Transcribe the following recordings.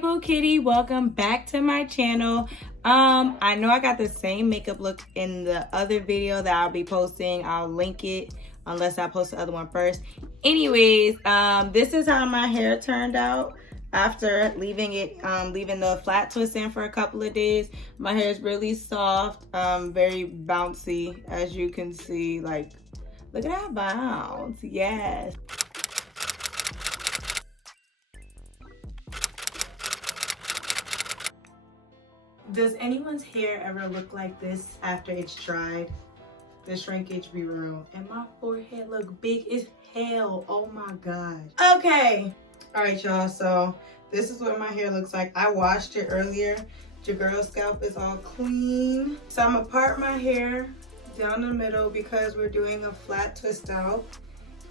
Boo Kitty, welcome back to my channel. I know I got the same makeup look in the other video that I'll be posting. I'll link it unless I post the other one first. Anyways, this is how my hair turned out after leaving the flat twist in for a couple of days. My hair is really soft, very bouncy, as you can see. Like, look at that bounce. Yes. Does anyone's hair ever look like this after it's dried? The shrinkage be real. And my forehead look big as hell. Oh my god. Okay. Alright y'all, so this is what my hair looks like. I washed it earlier. Your girl's scalp is all clean. So I'm gonna part my hair down the middle because we're doing a flat twist out.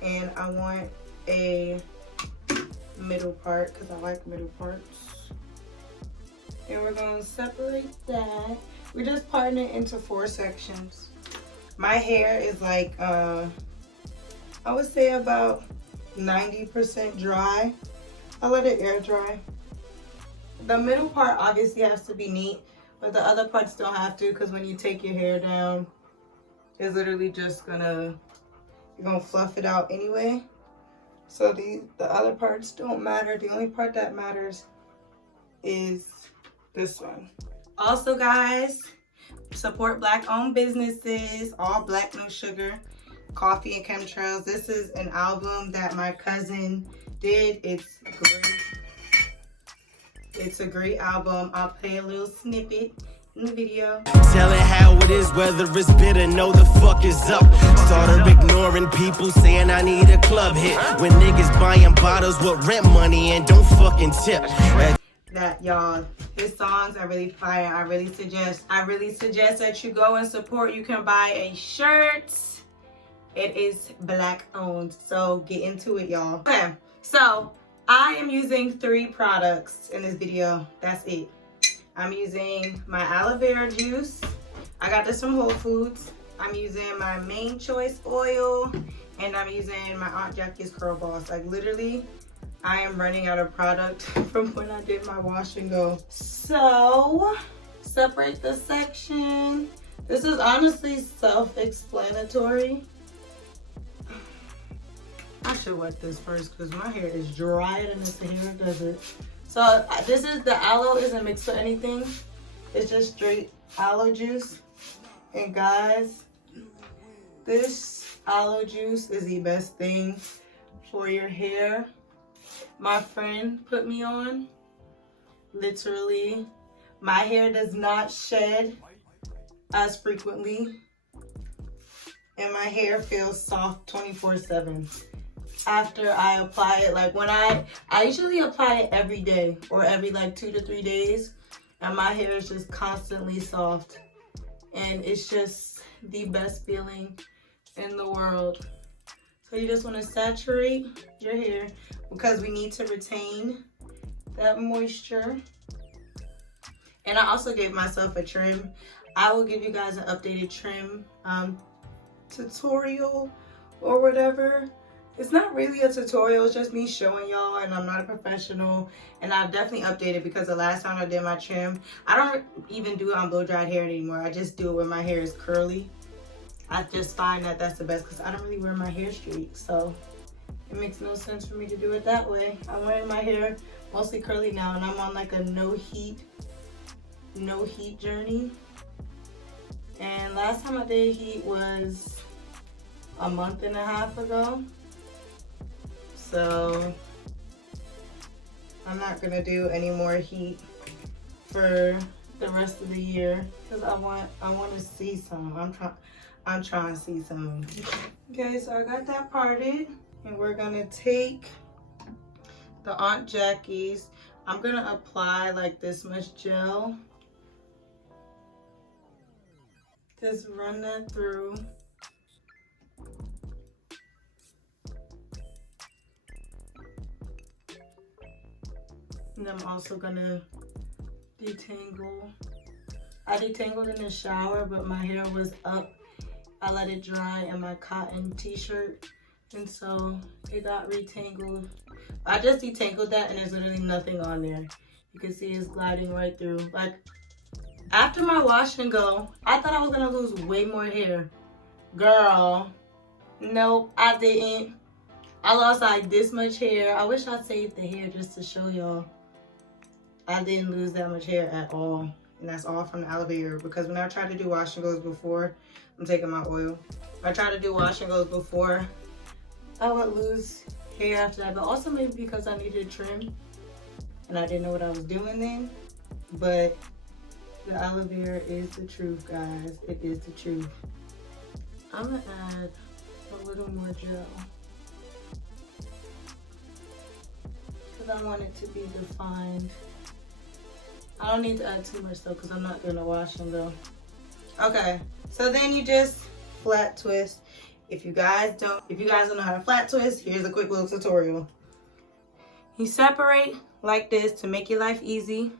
And I want a middle part because I like middle parts. And we're going to separate that. We're just parting it into 4 sections. My hair is like, I would say about 90% dry. I let it air dry. The middle part obviously has to be neat, but the other parts don't have to, because when you take your hair down, it's literally just you're gonna fluff it out anyway. So the other parts don't matter. The only part that matters is this one. Also guys, support black owned businesses, all black, no sugar, coffee and chemtrails. This is an album that my cousin did. It's great. It's a great album. I'll play a little snippet in the video. Tell it how it is, whether it's bitter, know the fuck is up. Started ignoring people saying I need a club hit. When niggas buying bottles with rent money and don't fucking tip. That y'all, his songs are really fire. I really suggest that you go and support. You can buy a shirt. It is black owned, so get into it, y'all. Okay, so I am using 3 products in this video. That's it. I'm using my aloe vera juice. I got this from Whole Foods. I'm using my main choice oil, and I'm using my Aunt Jackie's Curl Boss. Like literally, I am running out of product from when I did my wash and go. So, separate the section. This is honestly self-explanatory. I should wet this first because my hair is drier than this hair does it. So, this is the aloe, isn't mixed with anything. It's just straight aloe juice. And guys, this aloe juice is the best thing for your hair. My friend put me on. Literally, my hair does not shed as frequently, and my hair feels soft 24/7 after I apply it. Like when I usually apply it every day or every like 2 to 3 days, and my hair is just constantly soft, and it's just the best feeling in the world. So you just want to saturate your hair because we need to retain that moisture. And I also gave myself a trim. I will give you guys an updated trim tutorial or whatever. It's not really a tutorial, it's just me showing y'all, and I'm not a professional. And I've definitely updated because the last time I did my trim, I don't even do it on blow dried hair anymore. I just do it when my hair is curly. I just find that that's the best because I don't really wear my hair straight, so it makes no sense for me to do it that way. I'm wearing my hair mostly curly now, and I'm on like a no heat journey. And last time I did heat was a month and a half ago, so I'm not gonna do any more heat for the rest of the year because I want to see some. I'm trying to see some. Okay, so I got that parted, and we're gonna take the Aunt Jackie's. I'm gonna apply like this much gel. Just run that through. And I'm also gonna detangle. I detangled in the shower, but my hair was up. I let it dry in my cotton t-shirt, and so it got retangled. I just detangled that, and there's literally nothing on there. You can see it's gliding right through. Like, after my wash and go, I thought I was gonna lose way more hair. Girl, nope, I didn't. I lost like this much hair. I wish I saved the hair just to show y'all. I didn't lose that much hair at all. And that's all from the aloe vera, because when I tried to do wash and goes before, I'm taking my oil. I tried to do wash and goes before, I would lose hair after that. But also maybe because I needed trim and I didn't know what I was doing then. But the aloe vera is the truth, guys. It is the truth. I'm gonna add a little more gel, because I want it to be defined. I don't need to add too much though, because I'm not gonna wash them though. Okay, so then you just flat twist. If you guys don't know how to flat twist, here's a quick little tutorial. You separate like this to make your life easy.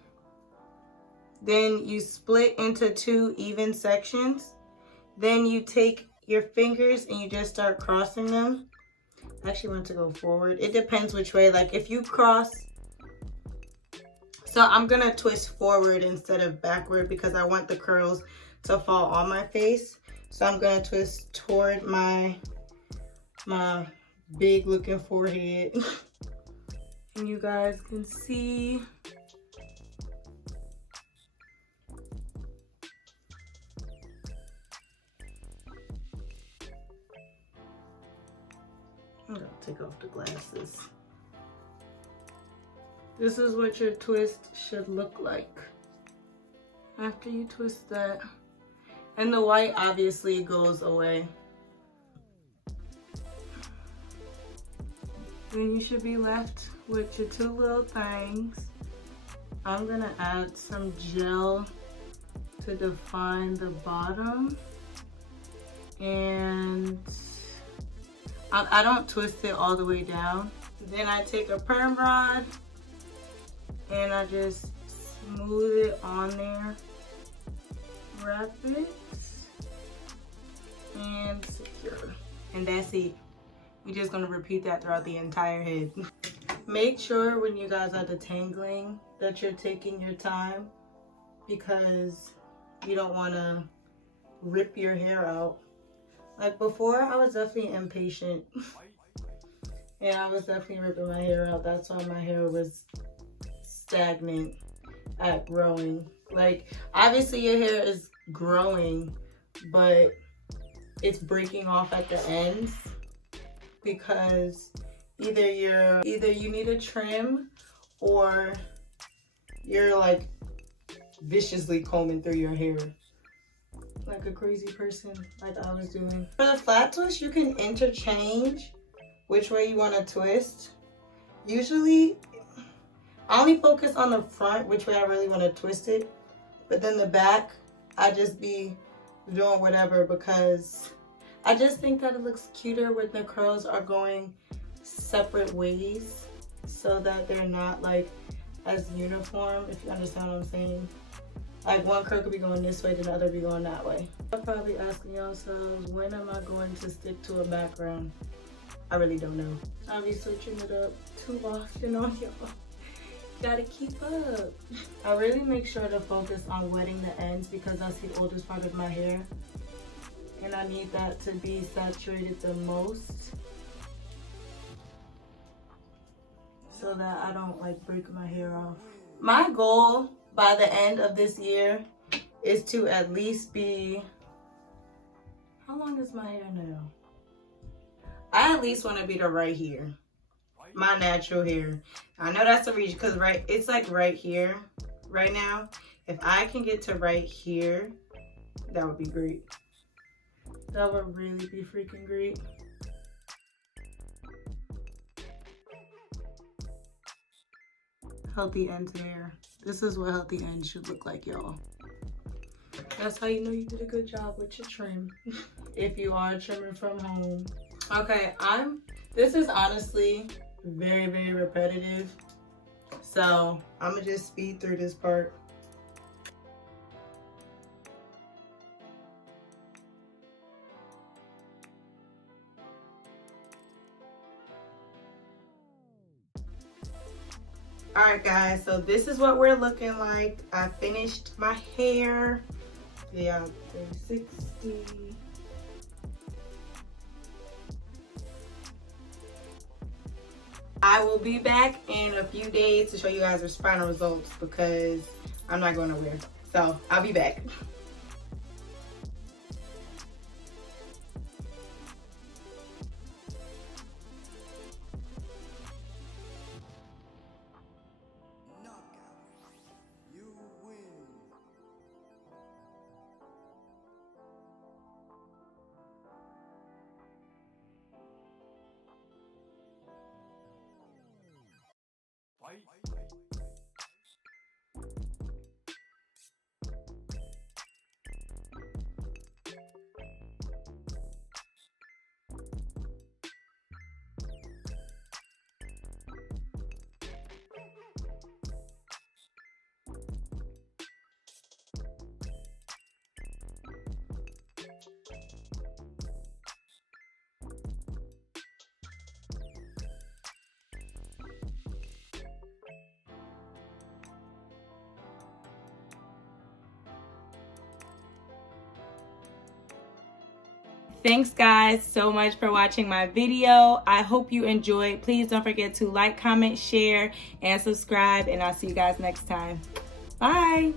Then you split into 2 even sections. Then you take your fingers and you just start crossing them. I actually want to go forward. It depends which way. Like if you cross, so I'm gonna twist forward instead of backward because I want the curls to fall on my face. So I'm gonna twist toward my big looking forehead. And you guys can see. I'm gonna take off the glasses. This is what your twist should look like after you twist that. And the white obviously goes away. Then you should be left with your 2 little things. I'm gonna add some gel to define the bottom. And I don't twist it all the way down. Then I take a perm rod and I just smooth it on there. Wrap it and secure. And that's it. You're just gonna repeat that throughout the entire head. Make sure when you guys are detangling that you're taking your time, because you don't wanna rip your hair out. Like before, I was definitely impatient. And I was definitely ripping my hair out. That's why my hair was stagnant at growing. Like, obviously your hair is growing, but it's breaking off at the ends because either you need a trim or you're like viciously combing through your hair like a crazy person, like I was doing. For the flat twist, you can interchange which way you want to twist. Usually, I only focus on the front, which way I really want to twist it. But then the back, I just be doing whatever because I just think that it looks cuter when the curls are going separate ways so that they're not like as uniform, if you understand what I'm saying. Like one curl could be going this way, the other be going that way. You're probably asking yourselves, when am I going to stick to a background? I really don't know. I'll be switching it up too often on y'all. Gotta keep up. I really make sure to focus on wetting the ends because that's the oldest part of my hair. And I need that to be saturated the most so that I don't like break my hair off. My goal by the end of this year is to at least be, how long is my hair now? I at least want to be to right here. My natural hair. I know that's a reach because it's like right here right now. If I can get to right here, that would be great. That would really be freaking great. Healthy ends hair. This is what healthy ends should look like, y'all. That's how you know you did a good job with your trim. If you are trimming from home. Okay, this is honestly very, very repetitive. So I'm gonna just speed through this part. All right, guys, so this is what we're looking like. I finished my hair. Yeah, 360. I will be back in a few days to show you guys the final results because I'm not going nowhere. So I'll be back. Thanks guys so much for watching my video. I hope you enjoyed. Please don't forget to like, comment, share, and subscribe, and I'll see you guys next time. Bye.